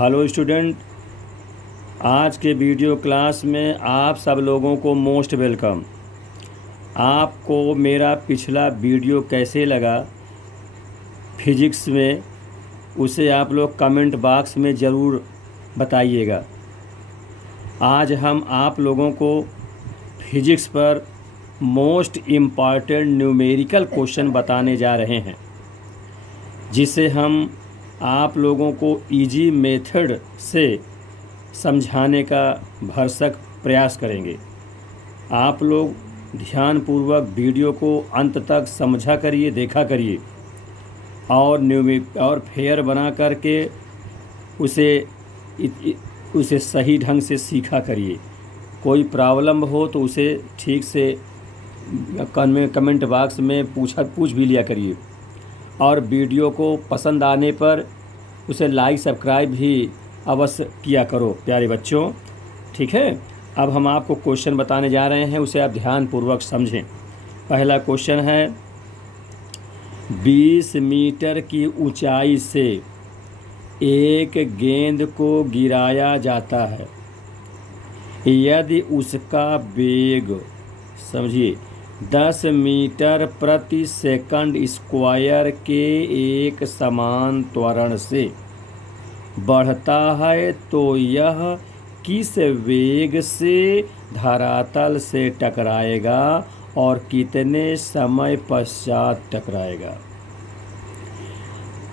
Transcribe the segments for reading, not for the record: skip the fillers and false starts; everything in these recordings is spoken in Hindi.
हेलो स्टूडेंट, आज के वीडियो क्लास में आप सब लोगों को मोस्ट वेलकम। आपको मेरा पिछला वीडियो कैसे लगा फिजिक्स में, उसे आप लोग कमेंट बॉक्स में ज़रूर बताइएगा। आज हम आप लोगों को फिजिक्स पर मोस्ट इम्पॉर्टेंट न्यूमेरिकल क्वेश्चन बताने जा रहे हैं, जिसे हम आप लोगों को इजी मेथड से समझाने का भरसक प्रयास करेंगे। आप लोग ध्यानपूर्वक वीडियो को अंत तक समझा करिए, देखा करिए और फेयर बना करके उसे सही ढंग से सीखा करिए। कोई प्रॉब्लम हो तो उसे ठीक से कमेंट बॉक्स में पूछ भी लिया करिए, और वीडियो को पसंद आने पर उसे लाइक सब्सक्राइब भी अवश्य किया करो प्यारे बच्चों। ठीक है, अब हम आपको क्वेश्चन बताने जा रहे हैं, उसे आप ध्यानपूर्वक समझें। पहला क्वेश्चन है, 20 मीटर की ऊंचाई से एक गेंद को गिराया जाता है। यदि उसका वेग, समझिए, 10 मीटर प्रति सेकंड स्क्वायर के एक समान त्वरण से बढ़ता है, तो यह किस वेग से धरातल से टकराएगा और कितने समय पश्चात टकराएगा।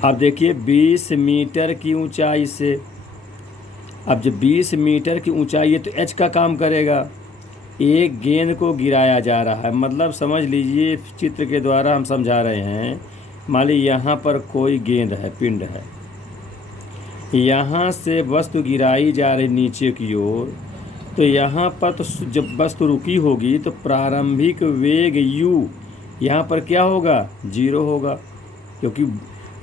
अब देखिए, 20 मीटर की ऊंचाई से, अब जब 20 मीटर की ऊंचाई है तो एच का काम करेगा। एक गेंद को गिराया जा रहा है, मतलब समझ लीजिए, चित्र के द्वारा हम समझा रहे हैं। मान लीजिए यहाँ पर कोई गेंद है, पिंड है, यहाँ से वस्तु गिराई जा रही नीचे की ओर, तो यहाँ पर तो जब वस्तु रुकी होगी तो प्रारंभिक वेग u यहाँ पर क्या होगा, 0 होगा, क्योंकि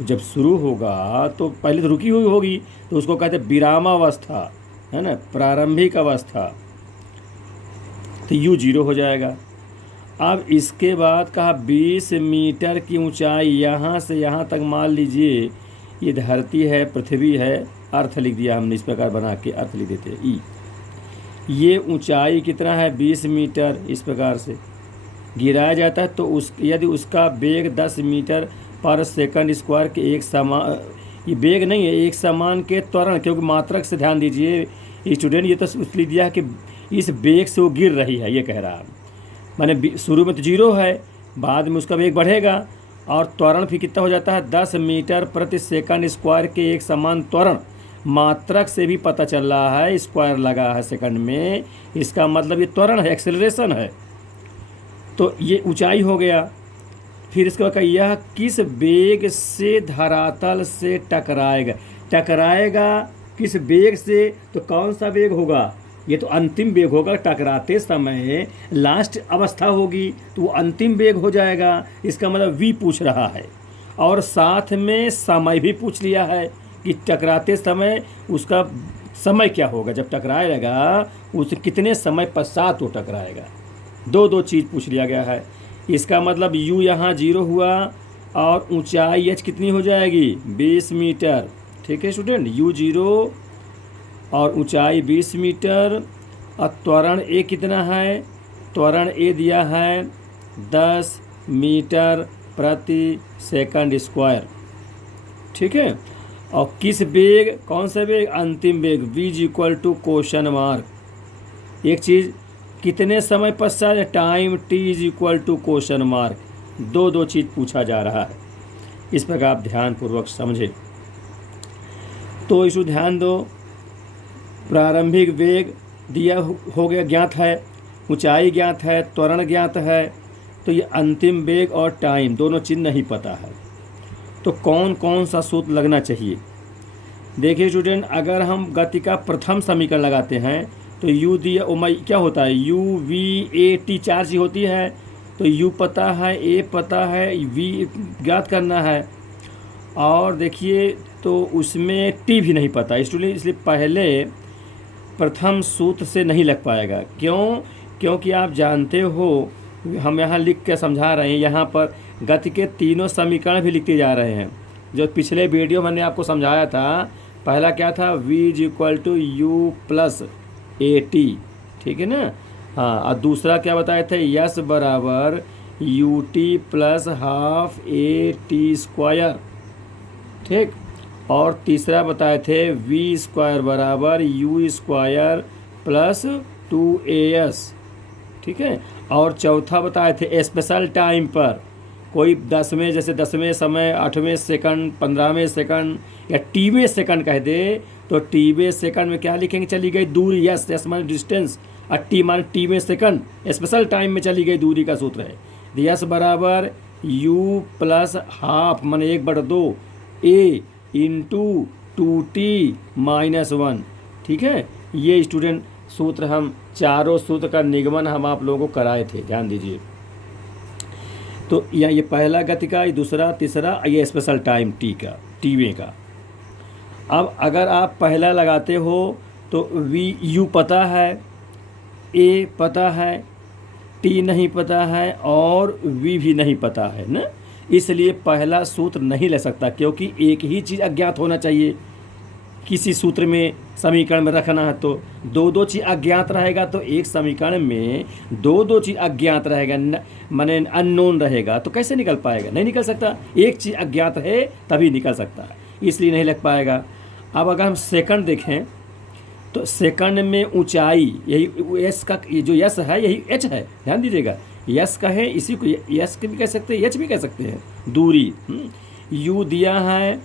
जब शुरू होगा तो पहले तो रुकी हुई होगी, तो उसको कहते हैं विरामावस्था, है ना, प्रारंभिक अवस्था, तो u 0 हो जाएगा। अब इसके बाद कहा 20 मीटर की ऊंचाई, यहाँ से यहाँ तक मान लीजिए ये धरती है, पृथ्वी है, अर्थ लिख दिया हमने, इस प्रकार बना के अर्थ लिख देते हैं ई। ये ऊंचाई कितना है, 20 मीटर, इस प्रकार से गिराया जाता है। तो यदि उसका वेग 10 मीटर पर सेकंड स्क्वायर के एक समान, ये वेग नहीं है, एक समान के त्वरण, क्योंकि मात्रक से ध्यान दीजिए स्टूडेंट, ये तो इसलिए दिया है कि इस वेग से वो गिर रही है, ये कह रहा है। माने शुरू में तो 0 है, बाद में उसका वेग बढ़ेगा, और त्वरण फिर कितना हो जाता है, 10 मीटर प्रति सेकंड स्क्वायर के एक समान त्वरण। मात्रक से भी पता चल रहा है, स्क्वायर लगा है सेकंड में, इसका मतलब ये त्वरण है, एक्सेलरेशन है। तो ये ऊंचाई हो गया। फिर इसके बाद यह किस वेग से धरातल से टकराएगा किस वेग से, तो कौन सा वेग होगा, ये तो अंतिम वेग होगा। टकराते समय लास्ट अवस्था होगी तो वो अंतिम वेग हो जाएगा। इसका मतलब v पूछ रहा है, और साथ में समय भी पूछ लिया है कि टकराते समय उसका समय क्या होगा, जब टकराएगा उसे कितने समय पश्चात वो टकराएगा। दो चीज़ पूछ लिया गया है। इसका मतलब u यहाँ 0 हुआ, और ऊंचाई h कितनी हो जाएगी, 20 मीटर। ठीक है स्टूडेंट, u 0 और ऊंचाई 20 मीटर, और त्वरण ए कितना है, त्वरण ए दिया है 10 मीटर प्रति सेकंड स्क्वायर। ठीक है, और किस वेग, कौन सा वेग, अंतिम वेग, v equal to question mark. एक चीज़, कितने समय पश्चात, time t is equal to question mark. दो चीज़ पूछा जा रहा है, इस प्रकार आप ध्यानपूर्वक समझें। तो इसको ध्यान दो, प्रारंभिक वेग दिया हो गया, ज्ञात है, ऊंचाई ज्ञात है, त्वरण ज्ञात है, तो ये अंतिम वेग और टाइम दोनों चीज़ नहीं पता है। तो कौन कौन सा सूत्र लगना चाहिए, देखिए स्टूडेंट, अगर हम गति का प्रथम समीकरण लगाते हैं तो u दिया क्या होता है, u v a t, 4 चीज़ होती है, तो u पता है, a पता है, v ज्ञात करना है, और देखिए तो उसमें t भी नहीं पता स्टूडेंट, इसलिए पहले प्रथम सूत्र से नहीं लग पाएगा। क्यों, क्योंकि आप जानते हो, हम यहाँ लिख के समझा रहे हैं, यहाँ पर गति के तीनों समीकरण भी लिखते जा रहे हैं। जो पिछले वीडियो मैंने आपको समझाया था पहला क्या था, v is equal to u plus a t, ठीक है ना। हाँ, और दूसरा क्या बताए थे, यस बराबर U T plus half A T square, ठीक। और तीसरा बताए थे वी स्क्वायर बराबर यू स्क्वायर प्लस 2as, ठीक है। और चौथा बताए थे स्पेशल टाइम पर कोई 10वें, जैसे 10वें समय, 8वें सेकंड, 15वें सेकंड या टीवें सेकंड कह दे, तो टीवें सेकंड में क्या लिखेंगे, चली गई दूरी, यस यस माने डिस्टेंस, और टी माने टीवें सेकंड, स्पेशल टाइम में चली गई दूरी का सूत्र है। यस बराबर यू प्लस हाफ माने 1/2 ए इंटू 2t-1, ठीक है। ये स्टूडेंट सूत्र हम चारों सूत्र का निगमन हम आप लोगों को कराए थे, ध्यान दीजिए। तो ये पहला गति का, ये दूसरा, तीसरा, ये स्पेशल टाइम टी का, टीवे का। अब अगर आप पहला लगाते हो तो वी यू पता है, ए पता है, टी नहीं पता है और वी भी नहीं पता है ना, इसलिए पहला सूत्र नहीं ले सकता, क्योंकि एक ही चीज़ अज्ञात होना चाहिए किसी सूत्र में, समीकरण में रखना है। तो दो चीज़ अज्ञात रहेगा तो एक समीकरण में दो चीज़ अज्ञात रहेगा, माने अननोन रहेगा, तो कैसे निकल पाएगा, नहीं निकल सकता। एक चीज़ अज्ञात है तभी निकल सकता है, इसलिए नहीं लग पाएगा। अब अगर हम सेकंड देखें तो सेकंड में ऊंचाई, यही एस का, ये जो यस है यही एच है, ध्यान दीजिएगा। यस का है, इसी को यस भी कह सकते हैं, एच भी कह सकते हैं, दूरी। यू दिया है,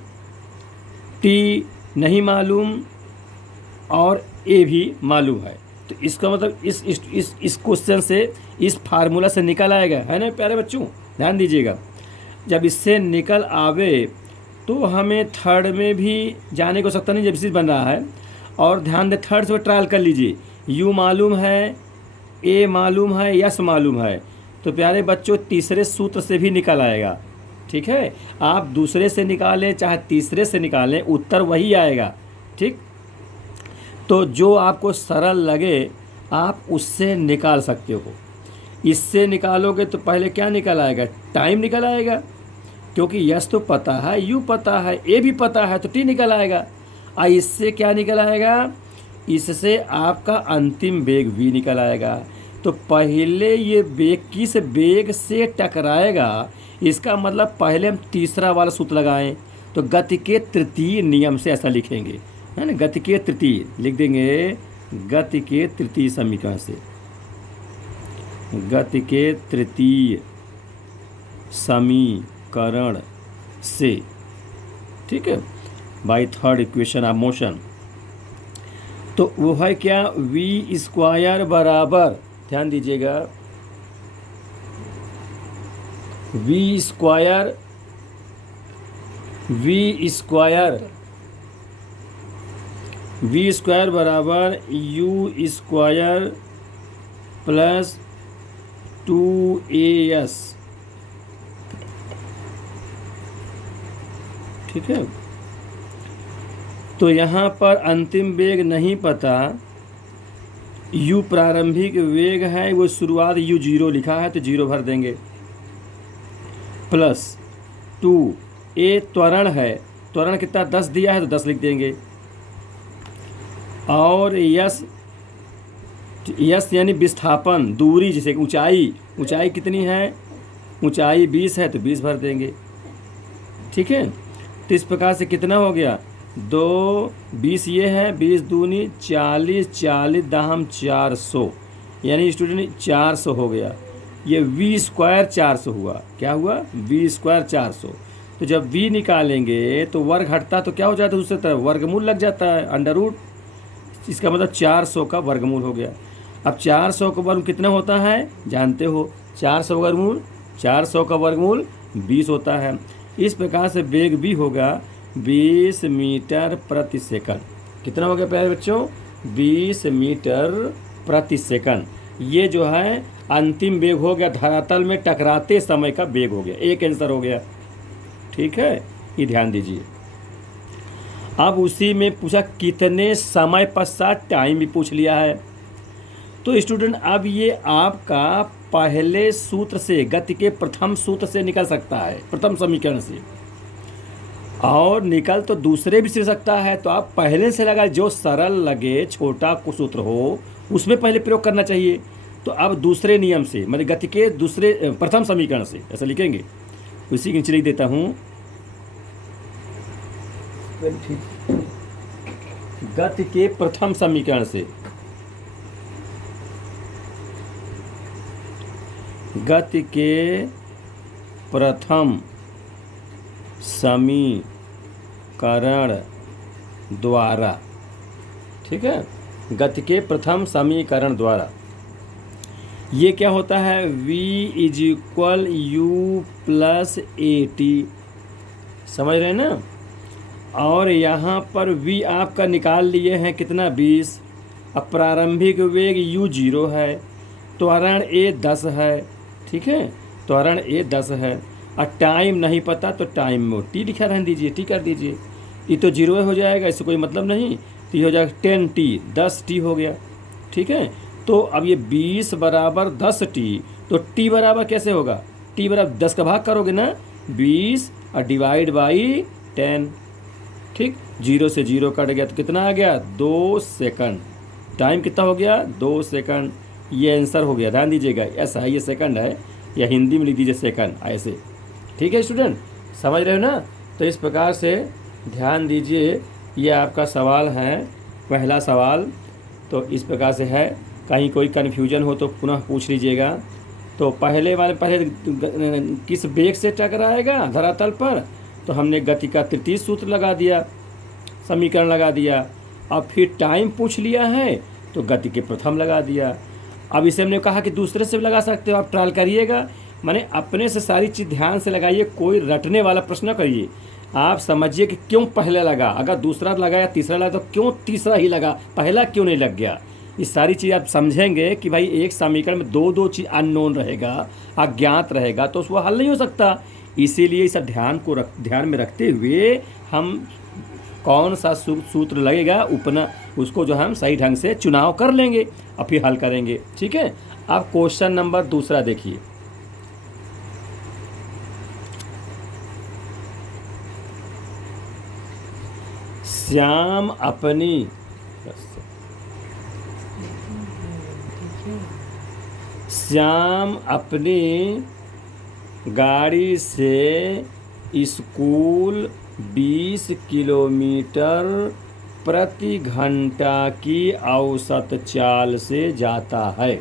टी नहीं मालूम और ए भी मालूम है, तो इसका मतलब इस क्वेश्चन से, इस फार्मूला से निकल आएगा, है ना प्यारे बच्चों, ध्यान दीजिएगा। जब इससे निकल आवे तो हमें थर्ड में भी जाने को सकता नहीं, जब इसी बन रहा है। और ध्यान दे, थर्ड से ट्रायल कर लीजिए, यू मालूम है, ए मालूम है, यस मालूम है, तो प्यारे बच्चों तीसरे सूत्र से भी निकल आएगा, ठीक है। आप दूसरे से निकालें चाहे तीसरे से निकालें, उत्तर वही आएगा, ठीक। तो जो आपको सरल लगे आप उससे निकाल सकते हो। इससे निकालोगे तो पहले क्या निकल आएगा, टाइम निकल आएगा, क्योंकि यस तो पता है, यू पता है, ए भी पता है, तो टी निकल आएगा। इससे क्या निकल आएगा, इससे आपका अंतिम वेग भी निकल आएगा। तो पहले ये वेग किस वेग से टकराएगा, इसका मतलब पहले हम तीसरा वाला सूत्र लगाएं, तो गति के तृतीय नियम से ऐसा लिखेंगे, है ना। गति के तृतीय लिख देंगे, गति के तृतीय समीकरण से, गति के तृतीय समीकरण से, ठीक है, by third equation of motion. तो वो है क्या, वी स्क्वायर बराबर, ध्यान दीजिएगा, वी स्क्वायर बराबर यू स्क्वायर प्लस 2as, ठीक है। तो यहाँ पर अंतिम वेग नहीं पता, u प्रारंभिक वेग है, वो शुरुआत u0 लिखा है तो 0 भर देंगे, प्लस 2a त्वरण है, त्वरण कितना 10 दिया है तो 10 लिख देंगे, और यस यानी विस्थापन, दूरी, जैसे ऊंचाई कितनी है, ऊंचाई 20 है तो 20 भर देंगे, ठीक है। तो इस प्रकार से कितना हो गया, 2 20 ये है, 20 दूनी 40, 40 दाम 400, यानी स्टूडेंट 400 हो गया। ये वी स्क्वायर 400 हुआ, क्या हुआ, वी स्क्वायर 400। तो जब वी निकालेंगे तो वर्ग हटता तो क्या हो जाता है, दूसरी तरफ वर्गमूल लग जाता है, अंडर रूट, इसका मतलब 400 का वर्गमूल हो गया। अब 400 का वर्ग कितना होता है जानते हो, 400 का वर्गमूल 20 होता है। इस प्रकार से वेग भी होगा 20 मीटर प्रति सेकंड। कितना हो गया प्यारे बच्चों, 20 मीटर प्रति सेकंड। ये जो है अंतिम वेग हो गया, धरातल में टकराते समय का वेग हो गया, एक आंसर हो गया, ठीक है। ये ध्यान दीजिए। अब उसी में पूछा कितने समय पश्चात, टाइम भी पूछ लिया है। तो स्टूडेंट अब ये आपका पहले सूत्र से, गति के प्रथम सूत्र से निकल सकता है, प्रथम समीकरण से। और निकल तो दूसरे भी से सकता है, तो आप पहले से लगाए जो सरल लगे, छोटा कुछ सूत्र हो उसमें पहले प्रयोग करना चाहिए। तो अब दूसरे नियम से, मतलब गति के दूसरे प्रथम समीकरण से ऐसा लिखेंगे। उसी के नीचे लिख देता हूँ, गति के प्रथम समीकरण से, गति के प्रथम समीकरण द्वारा, ठीक है, गति के प्रथम समीकरण द्वारा ये क्या होता है, v is equal you plus a T, समझ रहे हैं ना। और यहाँ पर v आपका निकाल लिए हैं कितना, 20। अब प्रारंभिक वेग u 0 है, त्वरण a 10 है, ठीक है, त्वरण a 10 है। और टाइम नहीं पता तो टाइम में t लिखा रहने दीजिए, t कर दीजिए। ये तो 0 हो जाएगा, इससे कोई मतलब नहीं, तो ये हो जाएगा 10t, 10t हो गया, ठीक है। तो अब ये 20 बराबर 10t, तो t बराबर कैसे होगा, t बराबर 10 का भाग करोगे ना, 20 और डिवाइड बाई 10, ठीक। 0 से 0 कट गया तो कितना आ गया, 2 सेकंड। टाइम कितना हो गया, 2 सेकंड। ये आंसर हो गया, ध्यान दीजिएगा, ऐसा है, ये सेकंड है, या हिंदी में लिख दीजिए सेकंड ऐसे, ठीक है स्टूडेंट, समझ रहे हो ना। तो इस प्रकार से ध्यान दीजिए, ये आपका सवाल है, पहला सवाल तो इस प्रकार से है। कहीं कोई कन्फ्यूजन हो तो पुनः पूछ लीजिएगा। तो पहले वाले, पहले किस वेग से टकराएगा धरातल पर, तो हमने गति का तृतीय सूत्र लगा दिया, समीकरण लगा दिया। अब फिर टाइम पूछ लिया है तो गति के प्रथम लगा दिया। अब इसे हमने कहा कि दूसरे से भी लगा सकते हो, आप ट्रायल करिएगा, माने अपने से सारी चीज़ ध्यान से लगाइए, कोई रटने वाला प्रश्न करिए। आप समझिए कि क्यों पहले लगा, अगर दूसरा लगा या तीसरा लगा तो क्यों तीसरा ही लगा, पहला क्यों नहीं लग गया। ये सारी चीज़ आप समझेंगे कि भाई एक समीकरण में दो चीज़ अननोन रहेगा, अज्ञात रहेगा, तो उसको हल नहीं हो सकता। इसीलिए इस ध्यान में रखते हुए हम कौन सा सूत्र लगेगा उपना, उसको जो हम सही ढंग से चुनाव कर लेंगे और फिर हल करेंगे, ठीक है। अब क्वेश्चन नंबर दूसरा देखिए, श्याम अपनी गाड़ी से स्कूल 20 किलोमीटर प्रति घंटा की औसत चाल से जाता है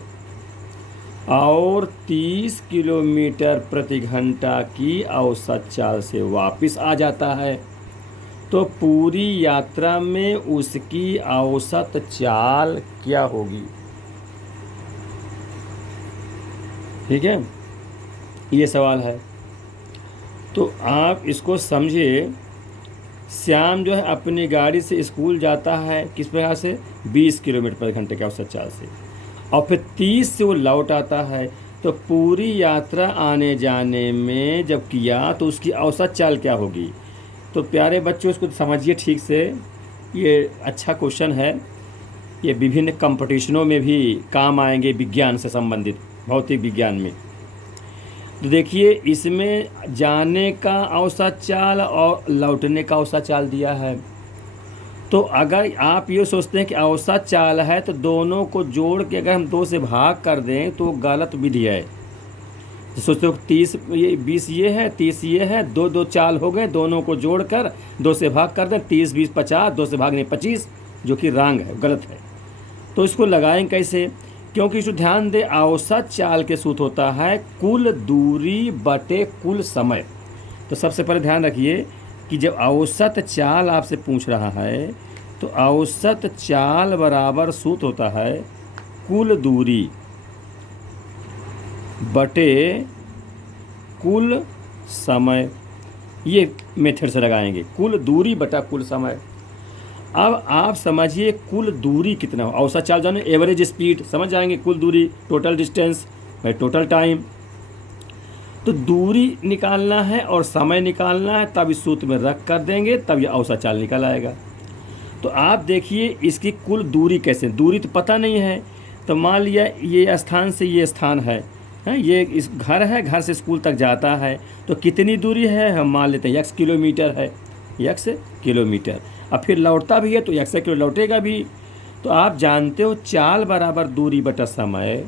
और 30 किलोमीटर प्रति घंटा की औसत चाल से वापस आ जाता है। तो पूरी यात्रा में उसकी औसत चाल क्या होगी, ठीक है, ये सवाल है। तो आप इसको समझिए, श्याम जो है अपनी गाड़ी से स्कूल जाता है किस प्रकार से, 20 किलोमीटर प्रति घंटे के औसत चाल से, और फिर 30 से वो लौट आता है। तो पूरी यात्रा आने जाने में जब किया तो उसकी औसत चाल क्या होगी। तो प्यारे बच्चों, इसको समझिए ठीक से, ये अच्छा क्वेश्चन है, ये विभिन्न कंपटीशनों में भी काम आएंगे, विज्ञान से संबंधित, भौतिक विज्ञान में। तो देखिए, इसमें जाने का औसत चाल और लौटने का औसत चाल दिया है। तो अगर आप ये सोचते हैं कि औसत चाल है तो दोनों को जोड़ के अगर हम 2 से भाग कर दें तो गलत विधि है। तो सोचते हो 30 ये 20 ये है, 30 ये है, 2 चाल हो गए, दोनों को जोड़कर 2 से भाग कर दें, 30 20 50, 2 से भागने 25, जो कि रॉन्ग है, गलत है। तो इसको लगाएं कैसे, क्योंकि इसको ध्यान दें, औसत चाल के सूत्र होता है कुल दूरी बटे कुल समय। तो सबसे पहले ध्यान रखिए कि जब औसत चाल आपसे पूछ रहा है तो औसत चाल बराबर सूत्र होता है कुल दूरी बटे कुल समय। ये मेथड से लगाएंगे, कुल दूरी बटा कुल समय। अब आप समझिए कुल दूरी कितना हो, औसत चाल जाने एवरेज स्पीड समझ जाएंगे, कुल दूरी total distance by total time. तो दूरी निकालना है और समय निकालना है, तब इस सूत्र में रख कर देंगे, तब ये औसत चाल निकल आएगा। तो आप देखिए इसकी कुल दूरी कैसे, दूरी तो पता नहीं है। तो मान लिया ये स्थान से ये स्थान है, ये इस घर है, घर से स्कूल तक जाता है, तो कितनी दूरी है हम मान लेते हैं x किलोमीटर है, x किलोमीटर। अब फिर लौटता भी है तो x किलो लौटेगा भी। तो आप जानते हो चाल बराबर दूरी बटा समय।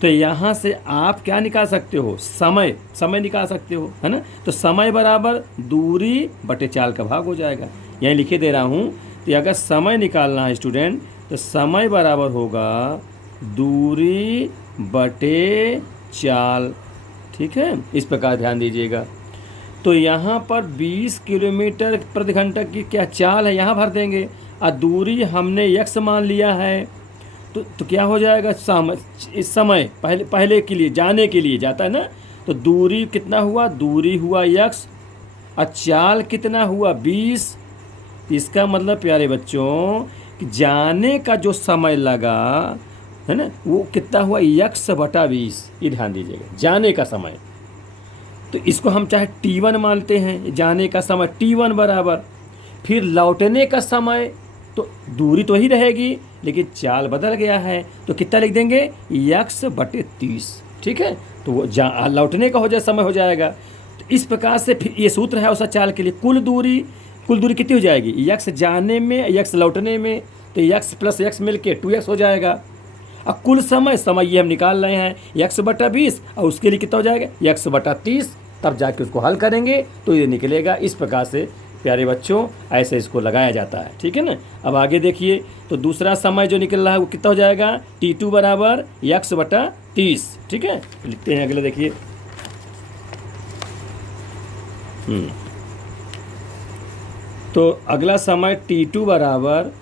तो यहाँ से आप क्या निकाल सकते हो, समय निकाल सकते हो, है ना। तो समय बराबर दूरी बटे चाल का भाग हो जाएगा। यहीं लिखे दे रहा हूँ। तो अगर समय निकालना है स्टूडेंट, तो समय बराबर होगा दूरी बटे चाल। ठीक है, इस प्रकार ध्यान दीजिएगा। तो यहाँ पर 20 किलोमीटर प्रति घंटा की क्या चाल है, यहाँ भर देंगे। और दूरी हमने x मान लिया है। तो क्या हो जाएगा, इस समय पहले के लिए जाने के लिए जाता है ना। तो दूरी कितना हुआ, दूरी हुआ x और चाल कितना हुआ 20। इसका मतलब प्यारे बच्चों कि जाने का जो समय लगा है ना, वो कितना हुआ x बटा 20। ये ध्यान दीजिएगा, जाने का समय। तो इसको हम चाहे t1 मानते हैं, जाने का समय t1 बराबर। फिर लौटने का समय, तो दूरी तो ही रहेगी लेकिन चाल बदल गया है, तो कितना लिख देंगे x बटे 30। ठीक है, तो वो लौटने का हो जाए समय हो जाएगा। तो इस प्रकार से फिर ये सूत्र है उस चाल के लिए। कुल दूरी कितनी हो जाएगी, x जाने में x लौटने में, तो x प्लस x मिल के 2x हो जाएगा। अब कुल समय ये हम निकाल रहे हैं x बटा 20, और उसके लिए कितना हो जाएगा x बटा 30। तब जाके उसको हल करेंगे तो ये निकलेगा। इस प्रकार से प्यारे बच्चों ऐसे इसको लगाया जाता है। ठीक है ना। अब आगे देखिए, तो दूसरा समय जो निकल रहा है वो कितना हो जाएगा t2 बराबर x बटा 30। ठीक है, लिखते हैं अगला देखिए। तो अगला समय t2 बराबर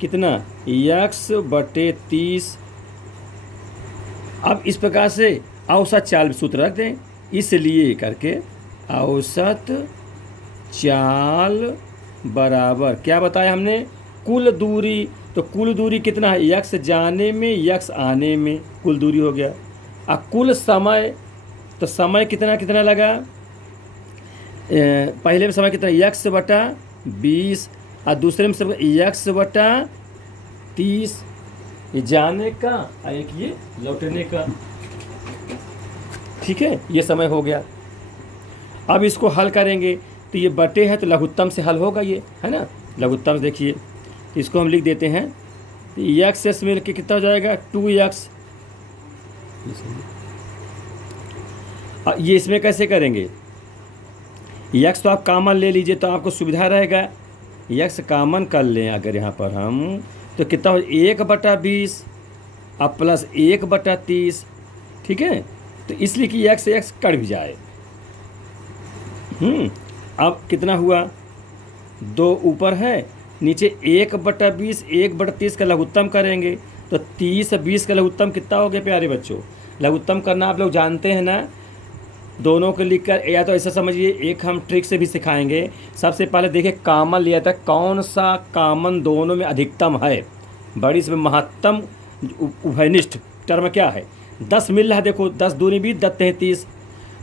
कितना x बटे 30। अब इस प्रकार से औसत चाल सूत्र रख दें, इसलिए करके औसत चाल बराबर क्या बताया हमने, कुल दूरी। तो कुल दूरी कितना है, x जाने में x आने में, कुल दूरी हो गया। अब कुल समय, तो समय कितना लगा, पहले में समय कितना x बटा 20 और दूसरे में समय x बटा 30। ये जाने का और एक ये लौटने का। ठीक है, ये समय हो गया। अब इसको हल करेंगे तो ये बटे है तो लघुत्तम से हल होगा, ये है ना। लघुत्तम देखिए, इसको हम लिख देते हैं। तो x मिल के कितना हो जाएगा 2x। ये इसमें कैसे करेंगे, x तो आप कॉमन ले लीजिए तो आपको सुविधा रहेगा। x कॉमन कर लें अगर यहाँ पर हम, तो कितना हो 1 बटा 20 अब प्लस 1 बटा 30। ठीक है, तो इसलिए कि x कट भी जाए। अब कितना हुआ, 2 ऊपर है, नीचे 1 बटा 20 1 बटा 30 का लघुत्तम करेंगे तो 30 20 का लघुत्तम कितना हो गया प्यारे बच्चों। लघुत्तम करना आप लोग जानते हैं ना, दोनों को लिखकर, या तो ऐसा समझिए, एक हम ट्रिक से भी सिखाएंगे। सबसे पहले देखिए कॉमन लिया था, कौन सा कॉमन दोनों में अधिकतम है, बड़ी इसमें महत्तम उभयनिष्ठ टर्म क्या है। 10 मिल रहा है, देखो 10 दूनी 20 10 33,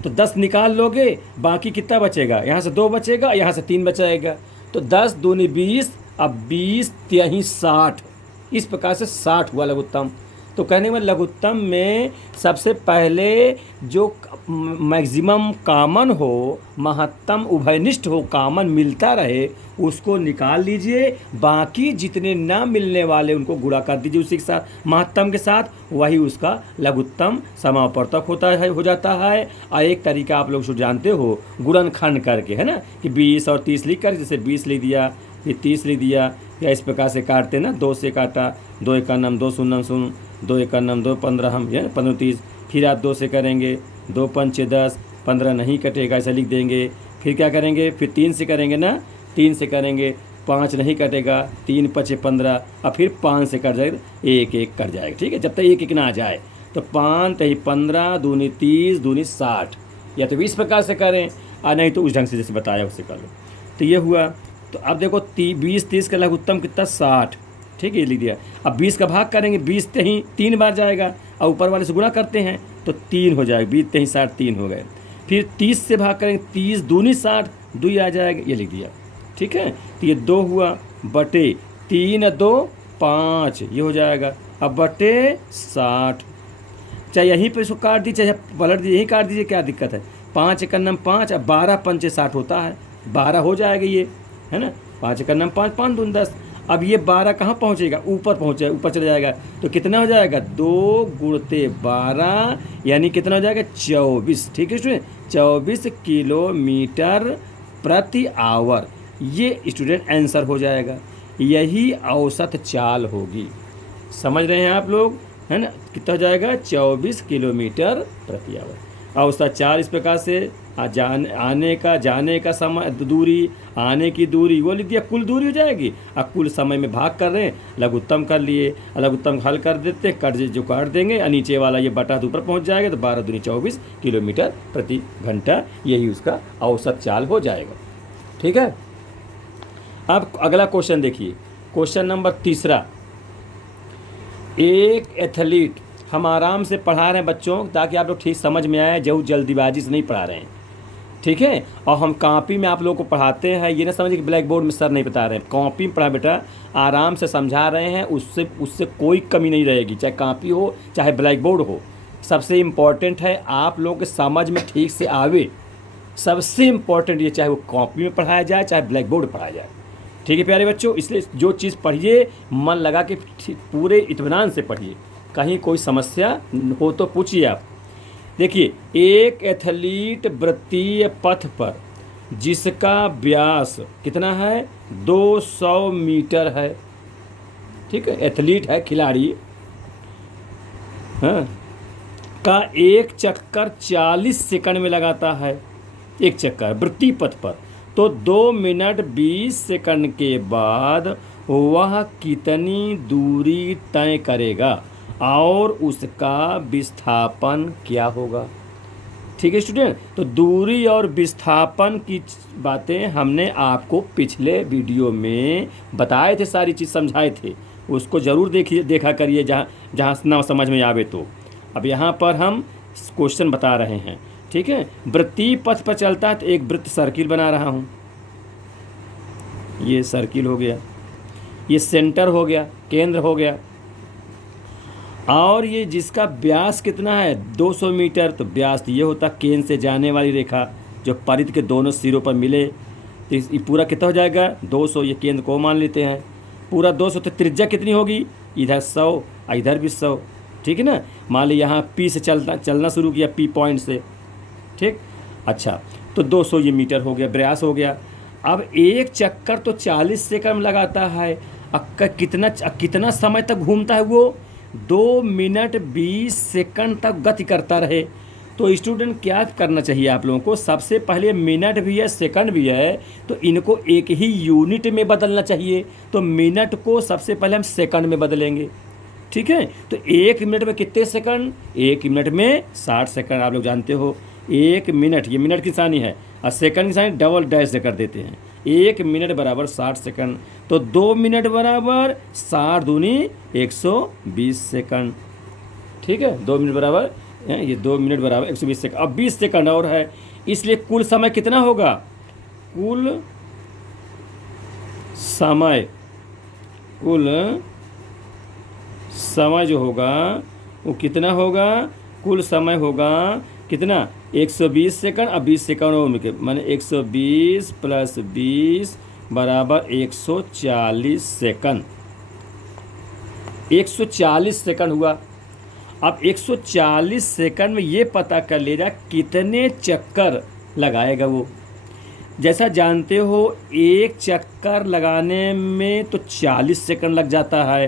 तो 10 निकाल लोगे, बाकी कितना बचेगा, यहाँ से 2 बचेगा, यहाँ से 3 बचाएगा। तो 10 दूनी 20, अब 20 3 60, इस प्रकार से 60 हुआ लघुत्तम। तो कहने में लघुत्तम में सबसे पहले जो मैक्सिमम कॉमन हो, महत्तम उभयनिष्ठ हो, कॉमन मिलता रहे, उसको निकाल लीजिए। बाकी जितने ना मिलने वाले उनको गुणा कर दीजिए उसी के साथ, महत्तम के साथ, वही उसका लघुत्तम समापवर्तक होता है, हो जाता है। और एक तरीका आप लोग जानते हो, गुणनखंड करके, है ना, कि 20 और 30 लिख कर, जैसे 20 लिख दिया फिर 30 लिख दिया, या इस प्रकार से काटते ना, 2 से काटा, 2 1 9 2 0 0, 2 1 9 2 15, हम 15 30, फिर आप 2 से करेंगे, 2 5 6 10, 15 नहीं कटेगा, ऐसा लिख देंगे। फिर क्या करेंगे, फिर 3 से करेंगे ना, 3 से करेंगे, 5 नहीं कटेगा, 3 5 15, और फिर 5 से कट जाएगा, 1 1 कट जाएगा। ठीक है, जब तक 1 1 ना आ जाए। तो 5 3 15 दूनी 30 दूनी 60, या तो इस प्रकार से करें, और नहीं तो उस ढंग से जैसे बताया उससे कर लो। तो ये हुआ। तो अब देखो 20 30 का लघुत्तम कितना 60। ठीक है, लिख दिया। अब 20 का भाग करेंगे, 20 कहीं 3 बार जाएगा, और ऊपर वाले से गुणा करते हैं तो 3 हो जाएगा, 20 कहीं 60 3 हो गए। फिर 30 से भाग करेंगे, 30 दूनी 60, 2 आ जाएगा, ये लिख दिया। ठीक है, तो ये 2 हुआ बटे 3 2 5, ये हो जाएगा। अब बटे 60, चाहे यहीं पर इसको काट दीजिए, चाहे पलट दीजिए, यहीं काट दीजिए, क्या दिक्कत है। 5 1 5, अब 12 5 60 होता है, 12 हो जाएगा ये, है ना। 5 का नाम 5, 5 दूनी 10। अब ये 12 कहाँ पहुँचेगा, ऊपर पहुँचेगा, ऊपर चला जाएगा। तो कितना हो जाएगा, 2 गुणते 12 यानी कितना हो जाएगा 24। ठीक है स्टूडेंट, 24 किलोमीटर प्रति आवर, ये स्टूडेंट आंसर हो जाएगा। यही औसत चाल होगी, समझ रहे हैं आप लोग, है ना। कितना हो जाएगा 24 किलोमीटर प्रति आवर। औसत चाल इस प्रकार से जाने का समय दूरी, आने की दूरी वो लिख दिया, कुल दूरी हो जाएगी। अब कुल समय में भाग कर रहे हैं, लघुत्तम कर लिए, लघुत्तम हल कर देते हैं, कट जो काट देंगे, नीचे वाला ये बटा तो ऊपर पहुंच जाएगा, तो 12 दूनी 24 किलोमीटर प्रति घंटा, यही उसका औसत चाल हो जाएगा। ठीक है। अब अगला क्वेश्चन देखिए, क्वेश्चन नंबर 3। एक एथलीट, हम आराम से पढ़ा रहे हैं बच्चों ताकि आप लोग ठीक समझ में आए, जो जल्दीबाजी से नहीं पढ़ा रहे हैं, ठीक है। और हम कॉपी में आप लोगों को पढ़ाते हैं, ये ना समझिए कि ब्लैक बोर्ड में सर नहीं बता रहे हैं, कॉपी में पढ़ा बेटा, आराम से समझा रहे हैं, उससे कोई कमी नहीं रहेगी, चाहे कॉपी हो चाहे ब्लैक बोर्ड हो। सबसे इम्पॉर्टेंट है आप लोगों के समझ में ठीक से आवे, सबसे इम्पॉर्टेंट ये, चाहे वो कॉपी में पढ़ाया जाए चाहे ब्लैक बोर्ड में पढ़ाया जाए। ठीक है प्यारे बच्चों, इसलिए जो चीज़ पढ़िए मन लगा के पूरे इत्मीनान से पढ़िए, कहीं कोई समस्या हो तो पूछिए आप। देखिए, एक एथलीट वृत्तीय पथ पर जिसका व्यास कितना है 200 मीटर है, ठीक है, एथलीट है, खिलाड़ी, हाँ, का एक चक्कर 40 सेकंड में लगाता है, एक चक्कर वृत्तीय पथ पर, तो 2 मिनट 20 सेकंड के बाद वह कितनी दूरी तय करेगा और उसका विस्थापन क्या होगा। ठीक है स्टूडेंट, तो दूरी और विस्थापन की बातें हमने आपको पिछले वीडियो में बताए थे, सारी चीज़ समझाए थे, उसको ज़रूर देखा करिए जहाँ ना समझ में आवे तो। अब यहाँ पर हम क्वेश्चन बता रहे हैं, ठीक है। वृत्तीय पथ पर चलता है तो एक वृत्त सर्किल बना रहा हूँ, ये सर्किल हो गया, ये सेंटर हो गया, केंद्र हो गया, और ये जिसका व्यास कितना है 200 मीटर, तो व्यास ये होता केंद्र से जाने वाली रेखा जो परिधि के दोनों सिरों पर मिले, तो ये पूरा कितना हो जाएगा 200, ये केंद्र को मान लेते हैं, पूरा 200, तो त्रिज्या कितनी होगी, इधर 100 इधर भी 100, ठीक है ना। मान ली यहाँ पी से चलना शुरू किया, पी पॉइंट से, ठीक, अच्छा, तो 200 ये मीटर हो गया, व्यास हो गया। अब एक चक्कर तो 40 सेकंड में लगाता है, कितना समय तक घूमता है वो, 2 मिनट 20 सेकंड तक गति करता रहे। तो स्टूडेंट क्या करना चाहिए आप लोगों को, सबसे पहले मिनट भी है सेकंड भी है, तो इनको एक ही यूनिट में बदलना चाहिए। तो मिनट को सबसे पहले हम सेकंड में बदलेंगे, ठीक है। तो 1 मिनट में कितने सेकंड, 1 मिनट में 60 सेकंड, आप लोग जानते हो 1 मिनट, ये मिनट की निशानी है, और सेकंड की निशानी डबल डैश कर देते हैं, 1 मिनट बराबर 60 सेकंड, तो 2 मिनट बराबर 60 दूनी 120 सेकंड, ठीक है। 2 मिनट बराबर, ये 2 मिनट बराबर 120 सेकंड। अब 20 सेकंड और है, इसलिए कुल समय कितना होगा, कुल समय जो होगा वो कितना होगा, कुल समय होगा कितना 120 सेकंड, अब 20 सेकंड और माने 120 + 20 बराबर 140 सेकंड, 140 सेकंड हुआ। अब 140 सेकंड में ये पता कर लीजिए कितने चक्कर लगाएगा वो। जैसा जानते हो एक चक्कर लगाने में तो 40 सेकंड लग जाता है,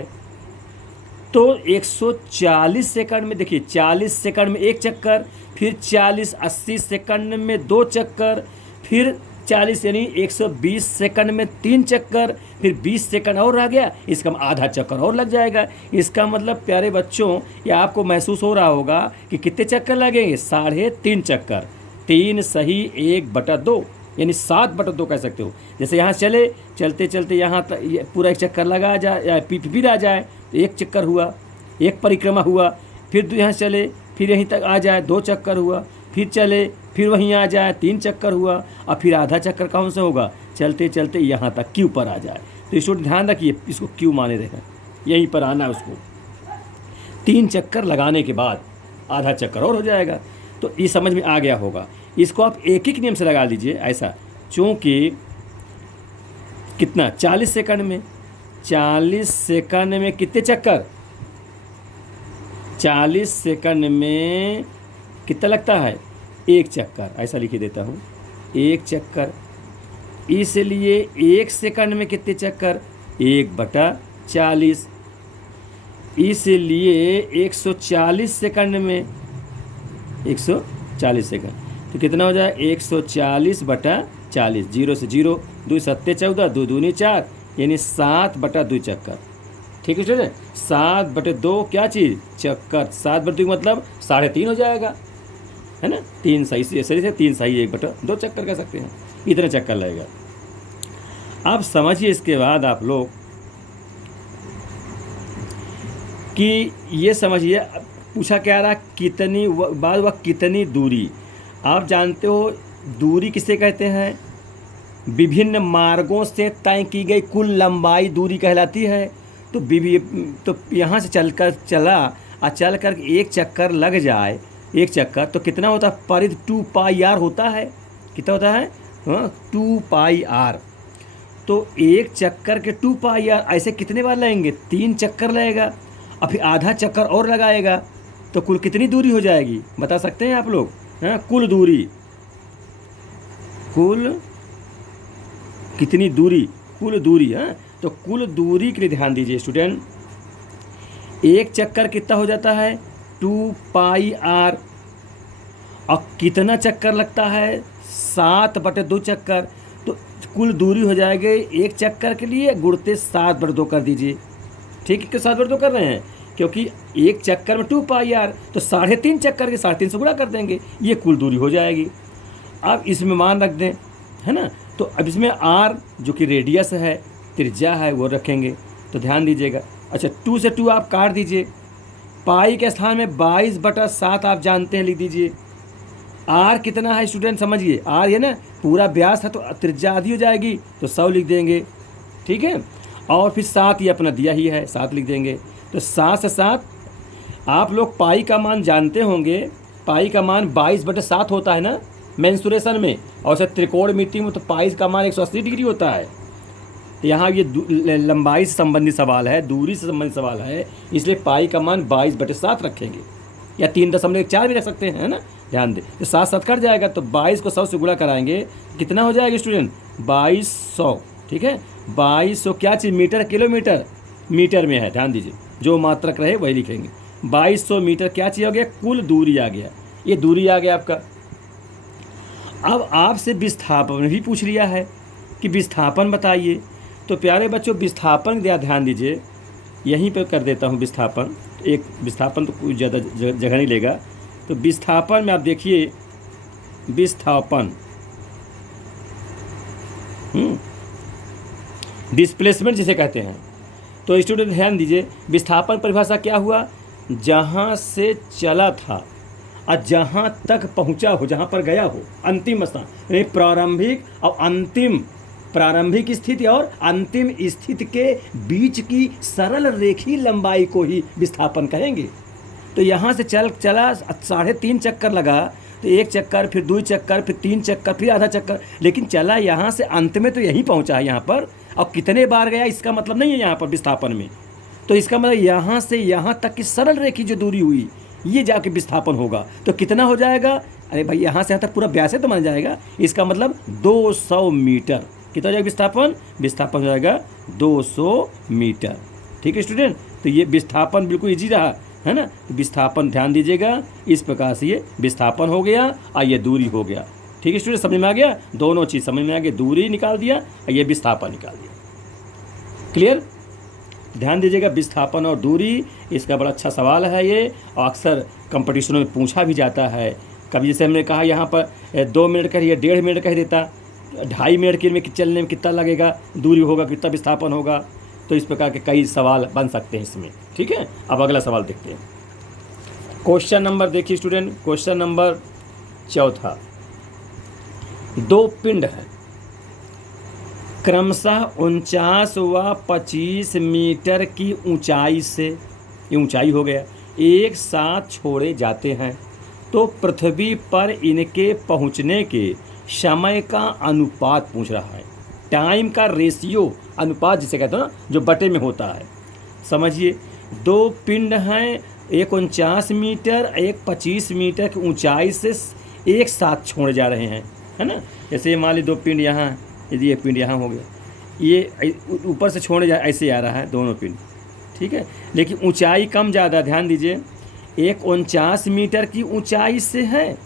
तो 140 सेकंड में देखिए 40 सेकंड में एक चक्कर, फिर 40-80 सेकंड में 2 चक्कर, फिर 40 यानी 120 सेकंड में 3 चक्कर, फिर 20 सेकंड और रह गया, इसका आधा चक्कर और लग जाएगा। इसका मतलब प्यारे बच्चों, ये आपको महसूस हो रहा होगा कि कितने चक्कर लगेंगे, 3.5 चक्कर, 3 सही 1/2 यानी 7/2 कह सकते हो। जैसे यहाँ चलते चलते यहाँ तक पूरा एक चक्कर लगा जाए या फिर आ जाए, एक चक्कर हुआ, एक परिक्रमा हुआ, फिर यहाँ चले फिर यहीं तक आ जाए 2 चक्कर हुआ, फिर चले फिर वहीं आ जाए 3 चक्कर हुआ, और फिर आधा चक्कर कौन सा होगा, चलते चलते यहाँ तक क्यू पर आ जाए। तो स्टूडेंट ध्यान रखिए, इसको क्यू माने रहेगा, यहीं पर आना है उसको। 3 चक्कर लगाने के बाद आधा चक्कर और हो जाएगा। तो ये समझ में आ गया होगा। इसको आप एक नियम से लगा लीजिए, ऐसा चूँकि कितना 40 सेकंड में, 40 सेकंड में कितने चक्कर, 40 सेकंड में कितना लगता है, एक चक्कर, ऐसा लिख देता हूँ, एक चक्कर। इसलिए 1 सेकंड में कितने चक्कर, 1/40। इसलिए 140 सेकंड में, 140 सेकंड तो कितना हो जाए, 140/40, 0 से 0, 2 सत्ते 14, 2 दूनी 4, यानी 7/2 चक्कर। ठीक है स्टूडेंट, 7/2 क्या चीज़, चक्कर। 7/2 मतलब 3.5 हो जाएगा, है ना। 3 सही से 3 सही 1/2 चक्कर कह सकते हैं, इतना चक्कर लगेगा। अब समझिए इसके बाद आप लोग कि ये समझिए, पूछा क्या रहा, कितनी बाद वह कितनी दूरी। आप जानते हो दूरी किसे कहते हैं, विभिन्न मार्गों से तय की गई कुल लंबाई दूरी कहलाती है। तो यहाँ से चला और चल कर एक चक्कर लग जाए, एक चक्कर तो कितना होता है, परिधि 2πr होता है। कितना होता है, 2πr। तो एक चक्कर के 2πr, ऐसे कितने बार लगेंगे, 3 चक्कर लगेगा, और फिर आधा चक्कर और लगाएगा, तो कुल कितनी दूरी हो जाएगी, बता सकते हैं आप लोग। हाँ, कुल दूरी, कुल कितनी दूरी, कुल दूरी। हाँ, तो कुल दूरी के लिए ध्यान दीजिए स्टूडेंट, एक चक्कर कितना हो जाता है, 2πr, और कितना चक्कर लगता है, 7/2 चक्कर। तो कुल दूरी हो जाएगी एक चक्कर के लिए गुणते 7/2 कर दीजिए। ठीक है, क्यों 7/2 कर रहे हैं, क्योंकि एक चक्कर में 2πr, तो 3.5 चक्कर के 3.5 से गुणा कर देंगे, ये कुल दूरी हो जाएगी। अब इसमें मान रख दें, है ना। तो अब इसमें r जो कि रेडियस है, त्रिज्या है, वो रखेंगे। तो ध्यान दीजिएगा, अच्छा 2 से 2 आप काट दीजिए, पाई के स्थान में 22/7 आप जानते हैं, लिख दीजिए। r कितना है स्टूडेंट, समझिए, r है ना, पूरा व्यास है, तो त्रिज्या आधी हो जाएगी, तो 100 लिख देंगे। ठीक है, और फिर 7 ये अपना दिया ही है, 7 लिख देंगे। तो 7 से 7, आप लोग पाई का मान जानते होंगे, पाई का मान 22/7 होता है ना मेंसुरेशन में, और से त्रिकोणमिति में तो पाई का मान 180 डिग्री होता है। यहाँ ये लंबाई से संबंधित सवाल है, दूरी से संबंधित सवाल है, इसलिए पाई का मान 22/7 रखेंगे, या 3.4 भी रख सकते हैं, है ना। ध्यान दें, तो 7 कट जाएगा, तो 22 को 100 से गुणा कराएंगे, कितना हो जाएगा स्टूडेंट, 2200। ठीक है, 2200 क्या चीज़, मीटर, किलोमीटर, मीटर में है, ध्यान दीजिए, जो मात्रक रहे वही लिखेंगे। 2200 मीटर क्या चीज़ हो गया, कुल दूरी आ गया, ये दूरी आ गया आपका। अब आपसे विस्थापन भी पूछ लिया है कि विस्थापन बताइए। तो प्यारे बच्चों, विस्थापन ध्यान दीजिए, यहीं पर कर देता हूँ विस्थापन। एक विस्थापन तो कोई ज़्यादा जगह नहीं लेगा, तो विस्थापन में आप देखिए, विस्थापन डिस्प्लेसमेंट जिसे कहते हैं। तो स्टूडेंट ध्यान दीजिए, विस्थापन परिभाषा क्या हुआ, जहाँ से चला था और जहाँ तक पहुँचा हो, जहाँ पर गया हो, अंतिम स्थान, यानी प्रारंभिक और अंतिम, प्रारंभिक स्थिति और अंतिम स्थिति के बीच की सरल रेखी लंबाई को ही विस्थापन कहेंगे। तो यहाँ से चला 3.5 चक्कर लगा, तो 1 चक्कर, फिर 2 चक्कर, फिर 3 चक्कर, फिर आधा चक्कर, लेकिन चला यहाँ से अंत में तो यहीं पहुँचा है यहाँ पर। अब कितने बार गया इसका मतलब नहीं है यहाँ पर विस्थापन में, तो इसका मतलब यहाँ से यहाँ तक की सरल रेखी जो दूरी हुई, ये जाके विस्थापन होगा। तो कितना हो जाएगा, अरे भाई यहाँ से यहाँ तक पूरा व्यास तो मान जाएगा, इसका मतलब 200 मीटर। कितना हो जाएगा विस्थापन, विस्थापन हो जाएगा 200 मीटर। ठीक है स्टूडेंट, तो ये विस्थापन बिल्कुल ईजी रहा, है ना। तो विस्थापन ध्यान दीजिएगा, इस प्रकार से ये विस्थापन हो गया और ये दूरी हो गया। ठीक है स्टूडेंट, समझ में आ गया, दोनों चीज़ समझ में आ गई, दूरी निकाल दिया और ये विस्थापन निकाल दिया। क्लियर, ध्यान दीजिएगा, विस्थापन और दूरी, इसका बड़ा अच्छा सवाल है ये, और अक्सर कंपटीशनों में पूछा भी जाता है। कभी जैसे हमने कहा यहाँ पर 2 मिनट कह दिया, 1.5 मिनट कह देता, 2.5 मिनट के में चलने में कितना लगेगा, दूरी होगा, कितना विस्थापन होगा। तो इस प्रकार के कई सवाल बन सकते हैं इसमें। ठीक है, अब अगला सवाल देखते हैं। क्वेश्चन नंबर देखिए स्टूडेंट, क्वेश्चन नंबर 4, 2 पिंड है, क्रमशः 49 व 25 मीटर की ऊंचाई से, ये ऊंचाई हो गया, एक साथ छोड़े जाते हैं, तो पृथ्वी पर इनके पहुंचने के समय का अनुपात पूछ रहा है, टाइम का रेशियो, अनुपात जिसे कहते हो ना, जो बटे में होता है। समझिए, दो पिंड हैं, एक 49 मीटर, एक 25 मीटर की ऊंचाई से एक साथ छोड़े जा रहे हैं, है ना। जैसे मान लीजिए दो पिंड यहाँ, यदि एक पिंड यहाँ हो गया, ये ऊपर से छोड़े जा ऐसे आ रहा है दोनों पिंड, ठीक है। लेकिन ऊंचाई कम ज़्यादा, ध्यान दीजिए, एक 49 मीटर की ऊंचाई से है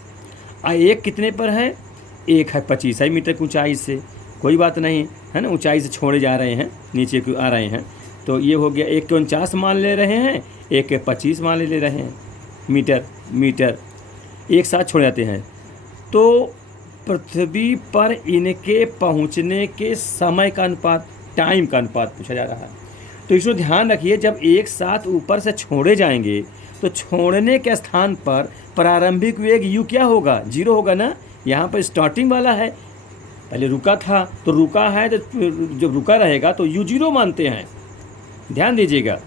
और एक कितने पर है, एक है 25 मीटर की ऊंचाई से। कोई बात नहीं, है ना, ऊंचाई से छोड़े जा रहे हैं, नीचे क्यों आ रहे हैं। तो ये हो गया, एक के 49 मान ले रहे हैं, एक के 25 मान ले रहे हैं मीटर, एक साथ छोड़ जाते हैं। तो पृथ्वी पर इनके पहुंचने के समय का अनुपात, टाइम का अनुपात पूछा जा रहा है। तो इसको ध्यान रखिए, जब एक साथ ऊपर से छोड़े जाएंगे तो छोड़ने के स्थान पर प्रारंभिक वेग u क्या होगा, 0 होगा ना। यहाँ पर स्टार्टिंग वाला है, पहले रुका था तो रुका है, तो जब रुका रहेगा तो u 0 मानते हैं, ध्यान दीजिएगा,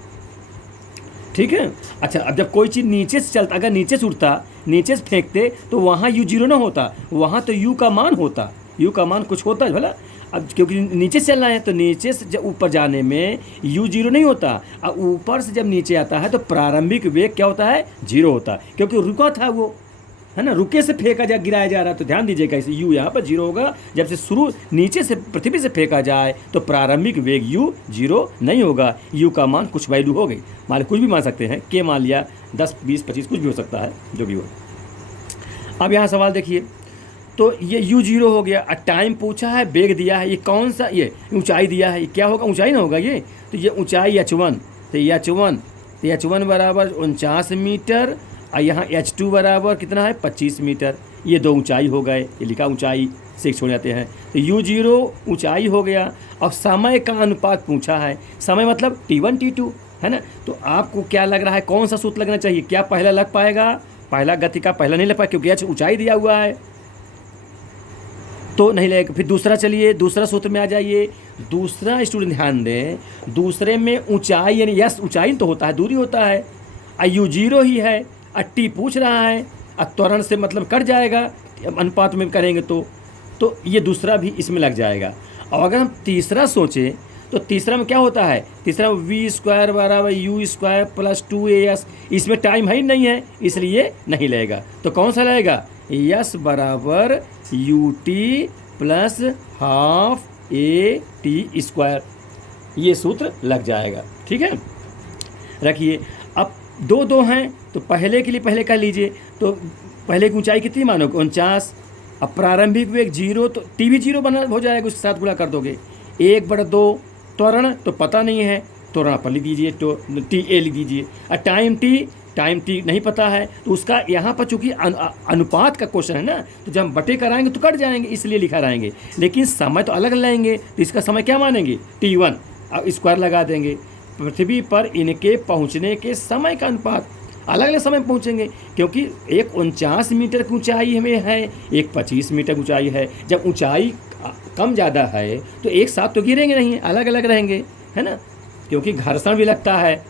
ठीक है। अच्छा, अब जब कोई चीज़ नीचे से चलता, अगर नीचे से उड़ता, नीचे से फेंकते तो वहाँ u 0 ना होता, वहाँ तो u का मान होता, u का मान कुछ होता है भला। अब क्योंकि नीचे से चलना है तो नीचे से जब ऊपर जाने में u 0 नहीं होता, और ऊपर से जब नीचे आता है तो प्रारंभिक वेग क्या होता है, 0 होता, क्योंकि रुका था वो, है ना, रुके से फेंका जा, गिराया जा रहा। तो ध्यान दीजिएगा, इसे u यहाँ पर 0 होगा। जब से शुरू नीचे से पृथ्वी से फेंका जाए तो प्रारंभिक वेग u 0 नहीं होगा, u का मान कुछ वैल्यू हो गई, मान कुछ भी मान सकते हैं, के मान लिया 10, 20, 25 कुछ भी हो सकता है, जो भी हो। अब यहाँ सवाल देखिए, तो ये u 0 हो गया, टाइम पूछा है, वेग दिया है, ये कौन सा, ये ऊंचाई दिया है, ये क्या होगा, ऊंचाई ना होगा ये, तो ये ऊंचाई h1, तो h1 बराबर 49 मीटर, और यहाँ h2 बराबर कितना है, 25 मीटर। ये दो ऊंचाई हो गए, ये लिखा ऊंचाई से छोड़ जाते हैं, तो u 0 ऊंचाई हो गया। अब समय का अनुपात पूछा है, समय मतलब t1 t2, है ना। तो आपको क्या लग रहा है, कौन सा सूत्र लगना चाहिए, क्या पहला लग पाएगा, पहला गति का पहला नहीं लग पाएगा क्योंकि h ऊंचाई दिया हुआ है, तो नहीं लगेगा। फिर दूसरा, चलिए दूसरा सूत्र में आ जाइए। दूसरा स्टूडेंट ध्यान दें, दूसरे में ऊंचाई यानी यस ऊंचाई तो होता है, दूरी होता है, u 0 ही है, t पूछ रहा है, त्वरण से मतलब कट जाएगा अनुपात में करेंगे तो ये दूसरा भी इसमें लग जाएगा। और अगर हम तीसरा सोचें तो तीसरा में क्या होता है, तीसरा v² बराबर u² प्लस 2as, इसमें टाइम है ही नहीं है, इसलिए नहीं लगेगा। तो कौन सा लगेगा, यस बराबर ut प्लस हाफ at², ये सूत्र लग जाएगा, ठीक है। रखिए, अब दो हैं तो पहले के लिए पहले कर लीजिए, तो पहले की ऊंचाई कितनी मानोगे, 49, अब प्रारंभिक वेग 0, तो टी भी 0 बना हो जाएगा, उसके साथ गुणा कर दोगे, 1/2 त्वरण तो पता नहीं है, त्वरण पर लिख दीजिए, तो टी ए लिख दीजिए। और टाइम टी नहीं पता है, तो उसका यहाँ पर चूँकि अनुपात का क्वेश्चन है ना, तो जब हम बटे कराएंगे तो कट जाएंगे, इसलिए लिखा रहेंगे। लेकिन समय तो अलग लेंगे, तो इसका समय क्या मानेंगे, t1, अब स्क्वायर लगा देंगे। पृथ्वी पर इनके पहुंचने के समय का अनुपात, अलग अलग समय पहुंचेंगे, क्योंकि एक 49 मीटर की ऊंचाई में है, एक 25 मीटर की ऊंचाई है। जब ऊंचाई कम ज़्यादा है तो एक साथ तो गिरेंगे नहीं, अलग अलग रहेंगे, है ना, क्योंकि घर्षण भी लगता है,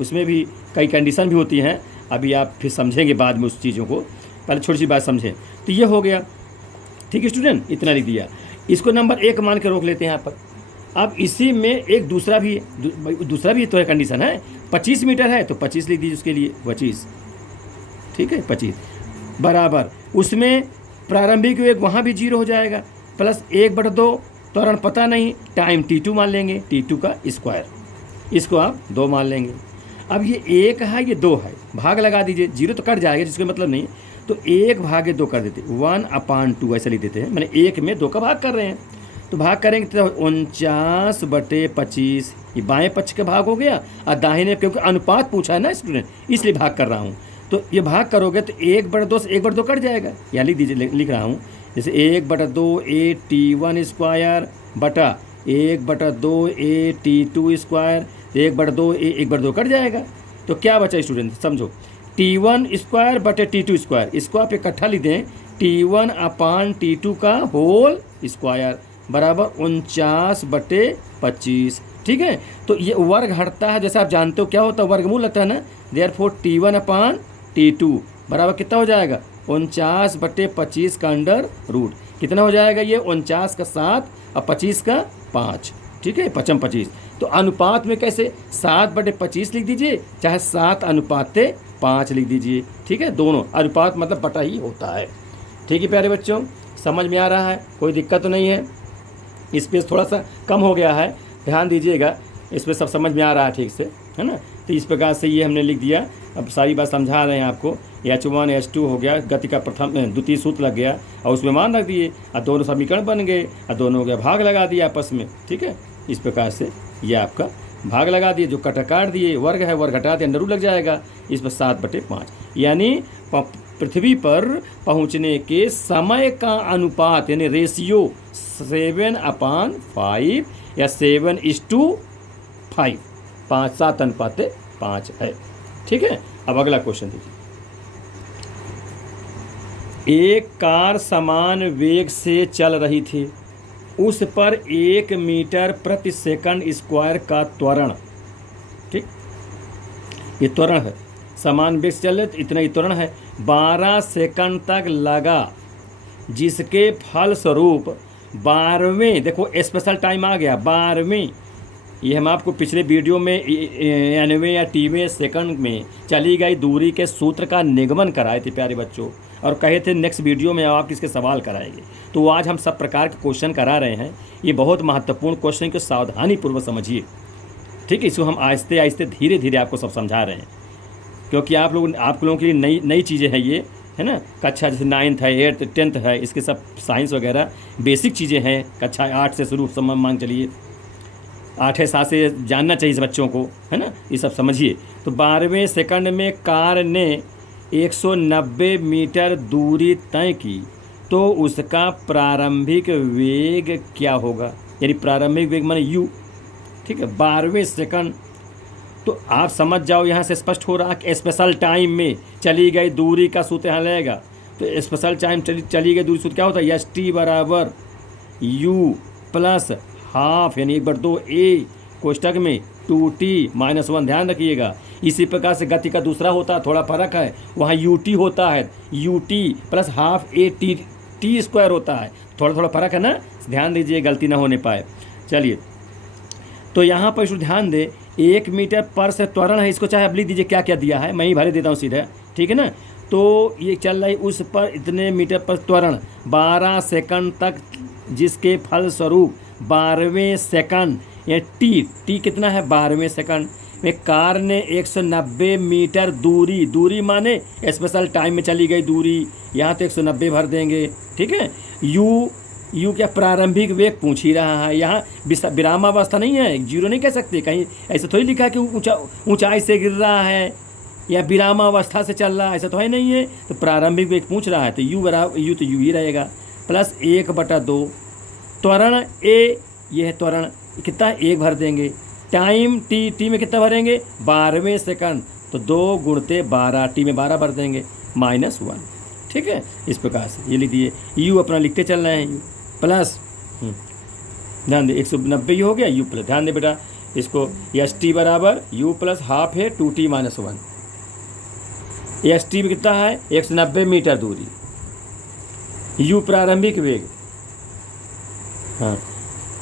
उसमें भी कई कंडीशन भी होती हैं, अभी आप फिर समझेंगे बाद में उस चीज़ों को, पहले छोटी सी बात समझें। तो ये हो गया, ठीक है स्टूडेंट, इतना लिख दिया, इसको नंबर 1 मान के रोक लेते हैं यहाँ पर। अब इसी में एक दूसरा भी तो है, कंडीशन है, 25 मीटर है तो 25 लिख दीजिए उसके लिए, 25, ठीक है, 25 बराबर, उसमें प्रारंभिक वेग वहाँ भी 0 हो जाएगा, प्लस 1/2 त्वरण पता नहीं, टाइम t2 मान लेंगे, t2 का स्क्वायर, इसको आप 2 मान लेंगे। अब ये 1 है, ये 2 है, भाग लगा दीजिए, 0 तो कट जाएगा जिसका मतलब नहीं, तो 1/2 कर देते, 1/2 ऐसा लिख देते हैं, मैंने 1 में 2 का भाग कर रहे हैं, तो भाग करेंगे तो 49/25, ये बाएं पक्ष का भाग हो गया, और दाहिने, क्योंकि अनुपात पूछा है ना स्टूडेंट, इसलिए भाग कर रहा हूँ। तो ये भाग करोगे तो 1/2 से 1/2 कट जाएगा, या लिख दीजिए, लिख रहा हूँ, जैसे 1/2 at1² बटा 1/2 at2², 1/2 कट जाएगा। तो क्या बचा स्टूडेंट, समझो, t1² बटे t2², इसको आप इकट्ठा लिख दें, t1/t2 का होल स्क्वायर बराबर 49/25, ठीक है। तो ये वर्ग हटता है, जैसे आप जानते हो क्या होता है, वर्गमूल लगता है ना, देयरफॉर t1/t2 बराबर कितना हो जाएगा, 49/25 का अंडर रूट। कितना हो जाएगा ये 49 का 7 और 25 का 5, ठीक है, 55 25। तो अनुपात में कैसे 7/25 लिख दीजिए, चाहे 7:5 लिख दीजिए, ठीक है, दोनों अनुपात मतलब बटा ही होता है। ठीक है प्यारे बच्चों, समझ में आ रहा है, कोई दिक्कत तो नहीं है। स्पेस थोड़ा सा कम हो गया है, ध्यान दीजिएगा, इसमें सब समझ में आ रहा है ठीक से, है ना। तो इस प्रकार से ये हमने लिख दिया। अब सारी बात समझा रहे हैं आपको। H1 H2 हो गया, गति का द्वितीय सूत्र लग गया और उसमें मान रख दिए और दोनों समीकरण बन गए और दोनों का भाग लगा दिया आपस में, ठीक है। इस प्रकार से ये आपका भाग लगा दिए, जो काट दिए, वर्ग है वर्ग हटा दिए, अंडर रूट लग जाएगा, इस पर 7/5। यानी पृथ्वी पर पहुंचने के समय का अनुपात यानी रेशियो 7/5 या 7:5, 7:5 है, ठीक है। अब अगला क्वेश्चन देखिए। एक कार समान वेग से चल रही थी, उस पर 1 मीटर प्रति सेकंड स्क्वायर का त्वरण, ठीक, ये त्वरण है, समान वेग से चल रहे इतना ही त्वरण है, 12 सेकंड तक लगा, जिसके फलस्वरूप 12वें, देखो स्पेशल टाइम आ गया 12वें, ये हम आपको पिछले वीडियो में 90वें या 80वें सेकंड में चली गई दूरी के सूत्र का निगमन कराए थे प्यारे बच्चों, और कहे थे नेक्स्ट वीडियो में आप इसके सवाल कराएंगे। तो आज हम सब प्रकार के क्वेश्चन करा रहे हैं। ये बहुत महत्वपूर्ण क्वेश्चन को सावधानी पूर्वक समझिए, ठीक है। इसको हम आहिस्ते आहिस्ते धीरे धीरे आपको सब समझा रहे हैं, क्योंकि आप लोगों के लिए नई चीज़ें हैं ये, है ना। कक्षा जैसे 9th है, 8th 10th है, इसके सब साइंस वगैरह बेसिक चीज़ें हैं। कक्षा 8 से शुरू मान चलिए 8 से जानना चाहिए इस बच्चों को, है ना, ये सब समझिए। तो 12वें सेकंड में कार ने 190 मीटर दूरी तय की, तो उसका प्रारंभिक वेग क्या होगा, यानी प्रारंभिक वेग माने u, ठीक है, 12वें सेकंड। तो आप समझ जाओ, यहाँ से स्पष्ट हो रहा कि स्पेशल टाइम में चली गई दूरी का सूत्र यहाँ लगेगा। तो स्पेशल टाइम चली गई दूरी सूत्र क्या होता है, st बराबर u प्लस हाफ यानी 1/2 a कोष्टक में 2t-1, ध्यान रखिएगा। इसी प्रकार से गति का दूसरा होता है, थोड़ा फर्क है, वहाँ ut होता है, ut plus half a t square होता है, थोड़ा फर्क है ना, ध्यान दीजिए गलती ना होने पाए। चलिए, तो यहाँ पर इसको ध्यान दे, 1 मीटर पर से त्वरण है, इसको चाहे अब लिख दीजिए क्या क्या दिया है, मैं ही भरे देता हूँ सीधा, ठीक है ना। तो ये चल रही उस पर इतने मीटर पर त्वरण 12 सेकंड तक, जिसके फलस्वरूप 12वें सेकंड या टी कितना है 12वें सेकंड में कार ने 190 मीटर दूरी माने स्पेशल टाइम में चली गई दूरी, यहाँ तो 190 भर देंगे, ठीक है। यू क्या प्रारंभिक वेग पूछ ही रहा है, यहाँ विरामावस्था नहीं है, जीरो नहीं कह सकते, कहीं ऐसा थोड़ी लिखा कि ऊंचाई से गिर रहा है या विरामावस्था से चल रहा है, ऐसा तो है नहीं है। तो प्रारंभिक वेग पूछ रहा है, तो यू तो यू ही रहेगा, प्लस 1/2 त्वरण ए, ये है त्वरण, कितना 1 भर देंगे, टाइम टी में कितना भरेंगे 12वें सेकंड, तो 2 गुणते 12, टी में 12 भर देंगे, -1, ठीक है। इस प्रकार से ये लिख दिए, यू अपना लिखते चल रहे हैं, यू प्लस ध्यान दे 190 हो गया, यू प्लस, ध्यान दे बेटा इसको, एस टी बराबर यू प्लस हाफ है 2t-1, एस टी में कितना है 190 मीटर दूरी, यू प्रारंभिक वेग, हाँ,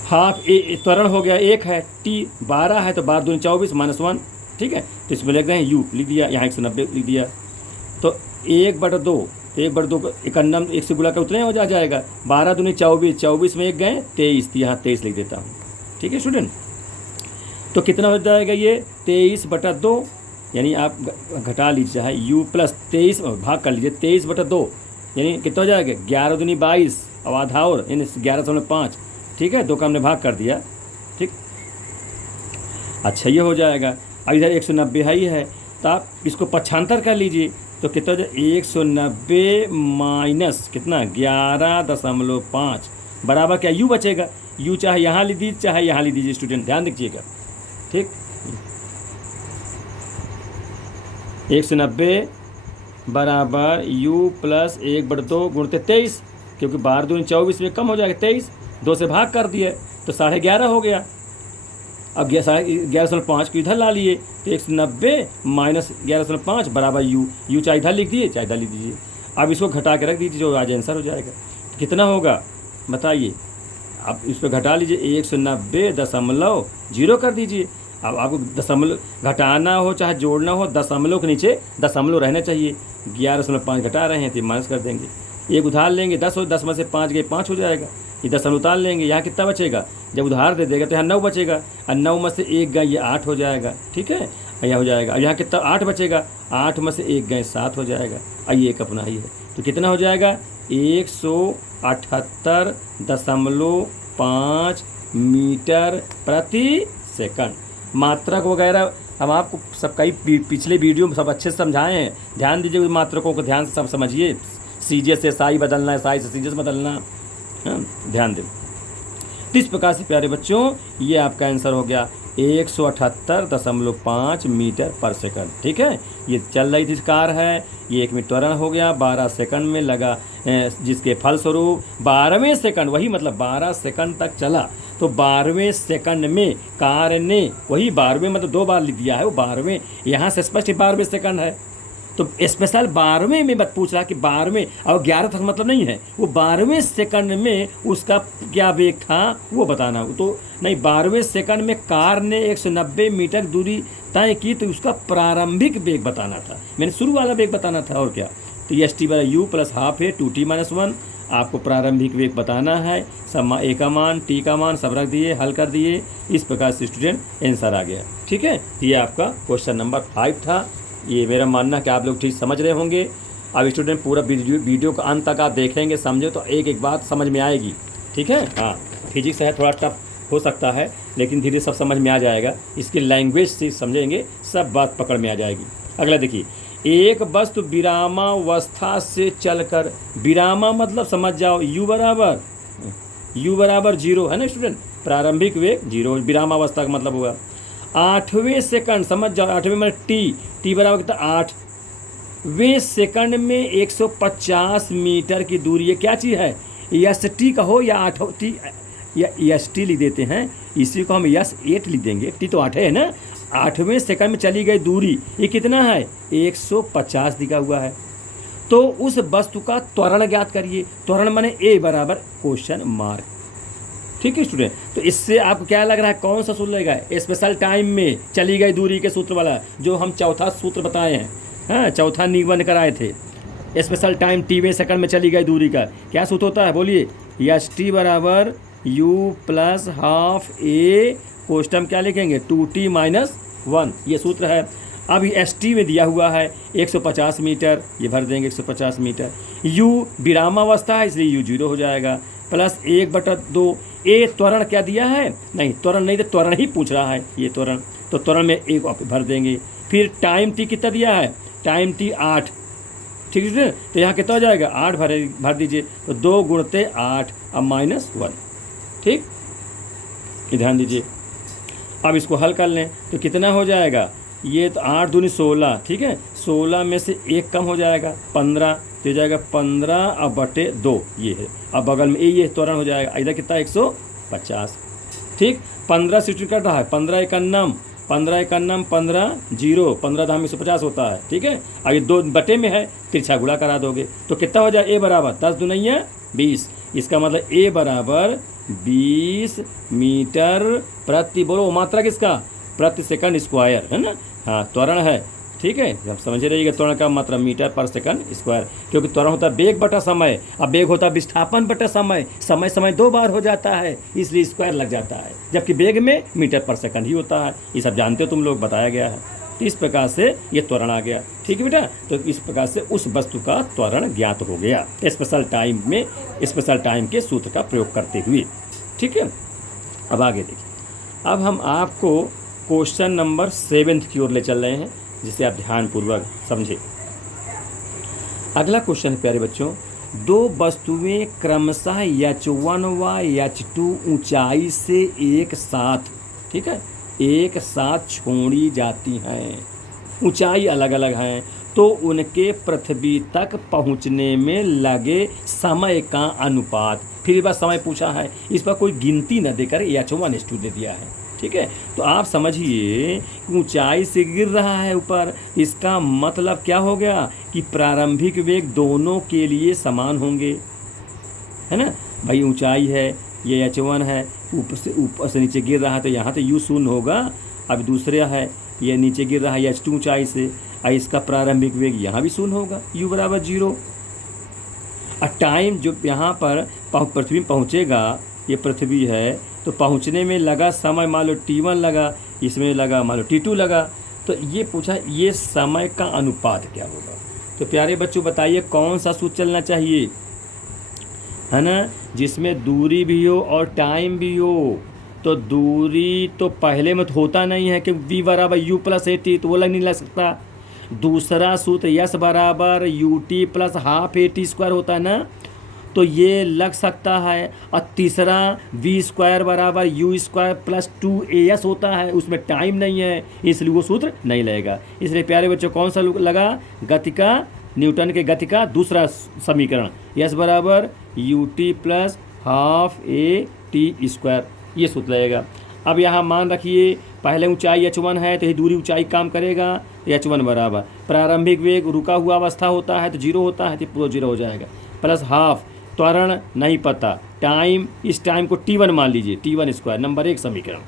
हाफ ए त्वरण हो गया 1 है, टी 12 है, तो 12 दूनी 24 -1, ठीक है। तो इसमें लिख रहे हैं यू लिख दिया, यहाँ 190 लिख दिया, तो 1/2 51 1 से गुणा कर उतने हो जाएगा, 12 दूनी 24, 24 में 1 गए 23, यहाँ 23 लिख देता हूँ, ठीक है स्टूडेंट। तो कितना हो जाएगा ये 23/2, यानी आप घटा लीजिए, चाहे u प्लस 23 भाग कर लीजिए 23/2, यानी कितना हो जाएगा 11 दूनी 22, अब आधा और यानी 11.5, ठीक है, 2 का हमने भाग कर दिया, ठीक। अच्छा ये हो जाएगा। अब इधर 190 ही है, तो आप इसको पक्षांतर कर लीजिए, तो कितना हो जाए 190 माइनस कितना 11.5 बराबर क्या u बचेगा, u चाहे यहाँ लिख दीजिए चाहे यहाँ लिख दीजिए स्टूडेंट, ध्यान दीजिएगा, ठीक। 190 बराबर u प्लस 1/2 गुणते 23, क्योंकि 12 दूनी 24 में कम हो जाएगा 23, 2 से भाग कर दिए तो 11.5 हो गया। अब 11.5 को इधर ला लिए, तो 190 माइनस 11.5 बराबर u चाहे इधर लिख दिए चाहे इधर लिख दीजिए। अब इसको घटा के रख दीजिए, जो आज आंसर हो जाएगा कितना होगा बताइए। आप इस पर घटा लीजिए, 190.0 कर दीजिए। अब आपको दशमलव घटाना हो चाहे जोड़ना हो, दशमलव के नीचे दशमलव रहना चाहिए। 11.5 घटा रहे हैं तो माइनस कर देंगे। एक उधार लेंगे 10 हो, 10 में से 5 गए 5 हो जाएगा। ये दशमलव उतार लेंगे, यहाँ कितना बचेगा, जब उधार दे देगा तो यहाँ 9 बचेगा, और 9 में से 1 गए ये 8 हो जाएगा। ठीक है, यह हो जाएगा। यहाँ कितना 8 बचेगा, 8 में से 1 गए 7 हो जाएगा। ये एक अपना ही है, तो कितना हो जाएगा 178.5 मीटर प्रति सेकंड। मात्रक वगैरह हम आपको सब कई पिछले वीडियो में सब अच्छे से समझाए हैं, ध्यान दीजिए मात्रकों को ध्यान से सब समझिए। सीजे से साई बदलना है, साई से सीजे से बदलना, हाँ ध्यान दें। तो इस प्रकार से प्यारे बच्चों ये आपका आंसर हो गया 178.5 मीटर पर सेकंड। ठीक है, ये चल रही थी कार है, ये 1 मिनट त्वरण हो गया, 12 सेकंड में लगा, जिसके फलस्वरूप 12वें सेकंड, वही मतलब 12 सेकंड तक चला। तो 12वें सेकंड में कार ने, वही 12वें मतलब 2 बार लिख दिया है, वो 12वें यहाँ से स्पष्ट 12वें सेकंड है। तो स्पेशल 12वें में मत पूछ रहा कि 12वें और 11 तक मतलब नहीं है, वो 12वें सेकंड में उसका क्या वेग था वो बताना। तो नहीं, 12वें सेकंड में कार ने 190 मीटर दूरी तय की, तो उसका प्रारंभिक वेग बताना था, मैंने शुरू वाला वेग बताना था। और क्या, तो ये st/u + ½ है 2t-1, आपको प्रारंभिक वेग बताना है। सब a का मान t का मान सब रख दिए, हल कर दिए। इस प्रकार से स्टूडेंट आंसर आ गया। ठीक है, ये आपका क्वेश्चन नंबर 5 था। ये मेरा मानना है कि आप लोग ठीक समझ रहे होंगे। अब स्टूडेंट पूरा वीडियो का अंत तक आप देखेंगे, समझे तो एक एक बात समझ में आएगी। ठीक है, हाँ फिजिक्स है थोड़ा टफ हो सकता है, लेकिन धीरे सब समझ में आ जाएगा। इसकी लैंग्वेज से समझेंगे, सब बात पकड़ में आ जाएगी। अगला देखिए, एक वस्तु विरामावस्था से चलकर, विरामा मतलब समझ जाओ u बराबर 0 है ना स्टूडेंट, प्रारंभिक वेग 0, विरामावस्था का मतलब होगा 8वें सेकंड, समझ जाओ 8वें मतलब t बराबर कितना 8वें सेकंड में 150 मीटर की दूरी। ये क्या चीज़ है, यस टी कहो या 8t या यस टी लिख देते हैं, इसी को हम यस 8 लिख देंगे, टी तो 8 है ना। 8वें सेकंड में चली गई दूरी ये कितना है 150 दिखा हुआ है। तो उस वस्तु का त्वरण ज्ञात करिए। त्वरण माने ए बराबर क्वेश्चन मार्क। ठीक है स्टूडेंट, तो इससे आपको क्या लग रहा है, कौन सा सूत्र लगेगा, स्पेशल टाइम में चली गई दूरी के सूत्र वाला, जो हम चौथा सूत्र बताए हैं, हाँ चौथा निबंध कराए थे। स्पेशल टाइम टीवें सेकंड में चली गई दूरी का क्या सूत्र होता है बोलिए, यस टी बराबर u + ½ a कोष्टम क्या लिखेंगे 2t-1, ये सूत्र है। अब एस टी में दिया हुआ है 150 मीटर, ये भर देंगे 150 मीटर। u विरामावस्था है इसलिए u 0 हो जाएगा, प्लस 1/2 ए त्वरण क्या दिया है, नहीं त्वरण नहीं, तो त्वरण ही पूछ रहा है ये त्वरण, तो त्वरण में 1 भर देंगे। फिर टाइम t कितना दिया है, टाइम t 8, ठीक है, तो यहाँ कितना हो जाएगा 8 भर दीजिए, तो 2 × 8 अब -1। ठीक, ये ध्यान दीजिए। अब इसको हल कर लें तो कितना हो जाएगा, ये तो 8 दूनी 16, ठीक है, 16 में से 1 कम हो जाएगा 15, तो हो जाएगा 15/2 ये है। अब बगल में ये त्वरण हो जाएगा, इधर कितना 150। ठीक, 15 से कट रहा है, 15 × 1 15 0, 15 धाम 150 होता है। ठीक है, अब ये 2 बटे में है, तिरछा गुणा करा दोगे तो कितना हो जाए, ए बराबर 10 दूनी 20, इसका मतलब ए बराबर 20 मीटर प्रति, बोलो मात्रा किसका, प्रति सेकंड स्क्वायर है ना, हाँ त्वरण है। ठीक है, जब समझे रहिएगा त्वरण का मात्रा मीटर पर सेकंड स्क्वायर, क्योंकि त्वरण होता है वेग बटा समय, अब वेग होता है विस्थापन बटा समय, समय 2 बार हो जाता है इसलिए स्क्वायर लग जाता है, जबकि वेग में मीटर पर सेकंड ही होता है। ये सब जानते हो तुम लोग, बताया गया है। तो इस प्रकार से ये त्वरण आ गया। ठीक है बेटा, तो इस प्रकार से उस वस्तु का त्वरण ज्ञात हो गया स्पेशल टाइम में, स्पेशल टाइम के सूत्र का प्रयोग करते हुए। ठीक है, अब आगे देखिए, अब हम आपको क्वेश्चन नंबर 7 की ओर ले चल रहे हैं, जिसे आप ध्यानपूर्वक समझें। अगला क्वेश्चन प्यारे बच्चों, 2 वस्तुएं क्रमशः h1 व h2 ऊंचाई से एक साथ, ठीक है, एक साथ छोड़ी जाती हैं, ऊंचाई अलग अलग हैं, तो उनके पृथ्वी तक पहुंचने में लगे समय का अनुपात। फिर बार समय पूछा है, इस पर कोई गिनती न देकर h1 h2 दे दिया है। ठीक है, तो आप समझिए ऊंचाई से गिर रहा है ऊपर, इसका मतलब क्या हो गया कि प्रारंभिक वेग दोनों के लिए समान होंगे, है ना भाई, ऊंचाई है, ये h1 है, ऊपर से नीचे गिर रहा है तो यहाँ तो u शून्य होगा। अब दूसरा है, ये नीचे गिर रहा है h2 ऊंचाई से, इसका प्रारंभिक वेग यहाँ भी शून्य होगा, u बराबर 0। और टाइम जो यहाँ पर पृथ्वी में पहुँचेगा, ये पृथ्वी है तो पहुँचने में लगा समय मान लो t1 लगा, इसमें लगा मान लो t2 लगा, तो ये पूछा ये समय का अनुपात क्या होगा। तो प्यारे बच्चों बताइए कौन सा सूत्र चलना चाहिए, है ना, जिसमें दूरी भी हो और टाइम भी हो। तो दूरी तो पहले में तो होता नहीं है कि v बराबर u प्लस ए टी, तो वो लग नहीं लग सकता। दूसरा सूत्र यस बराबर U T plus half A T square होता है ना, तो ये लग सकता है। और तीसरा वी स्क्वायर बराबर यू स्क्वायर प्लस 2as होता है, उसमें टाइम नहीं है, इसलिए वो सूत्र नहीं लगेगा। इसलिए प्यारे बच्चों कौन सा लगा, गति का, न्यूटन के गति का दूसरा समीकरण, यस बराबर U T plus half A T square, ये सूत्र लगेगा। अब यहाँ मान रखिए पहले ऊंचाई h1 है तो ये दूरी ऊंचाई काम करेगा, तो h1 बराबर प्रारंभिक वेग रुका हुआ अवस्था होता है तो 0 होता है, तो पूरा 0 हो जाएगा, प्लस हाफ त्वरण नहीं पता, टाइम, इस टाइम को t1 मान लीजिए, t1 स्क्वायर, नंबर 1 समीकरण।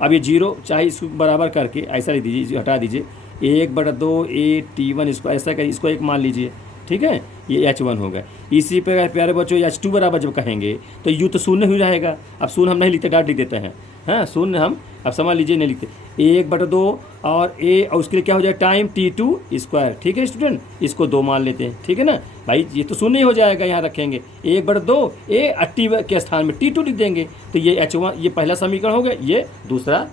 अब ये 0 चाहे इसको बराबर करके ऐसा लिख दीजिए, हटा दीजिए, 1/2 a t1 स्क्वायर, ऐसा कर इसको 1 मान लीजिए, ठीक है, ये h1 हो गया। इसी पे प्यारे बच्चों h2 बराबर जब कहेंगे तो u तो शून्य हो जाएगा। अब शून्य हम नहीं लिखते, डाट लिख देते हैं, हाँ शून्य हम अब समझ लीजिए नहीं लिखते, 1/2 और a, और उसके लिए क्या हो जाए टाइम t2 स्क्वायर, ठीक है स्टूडेंट, इसको 2 मान लेते हैं, ठीक है ना भाई, ये तो शून्य हो जाएगा, यहाँ रखेंगे 1/2 a, टी के स्थान में t2 लिख देंगे, तो ये h1 ये पहला समीकरण हो गया, ये दूसरा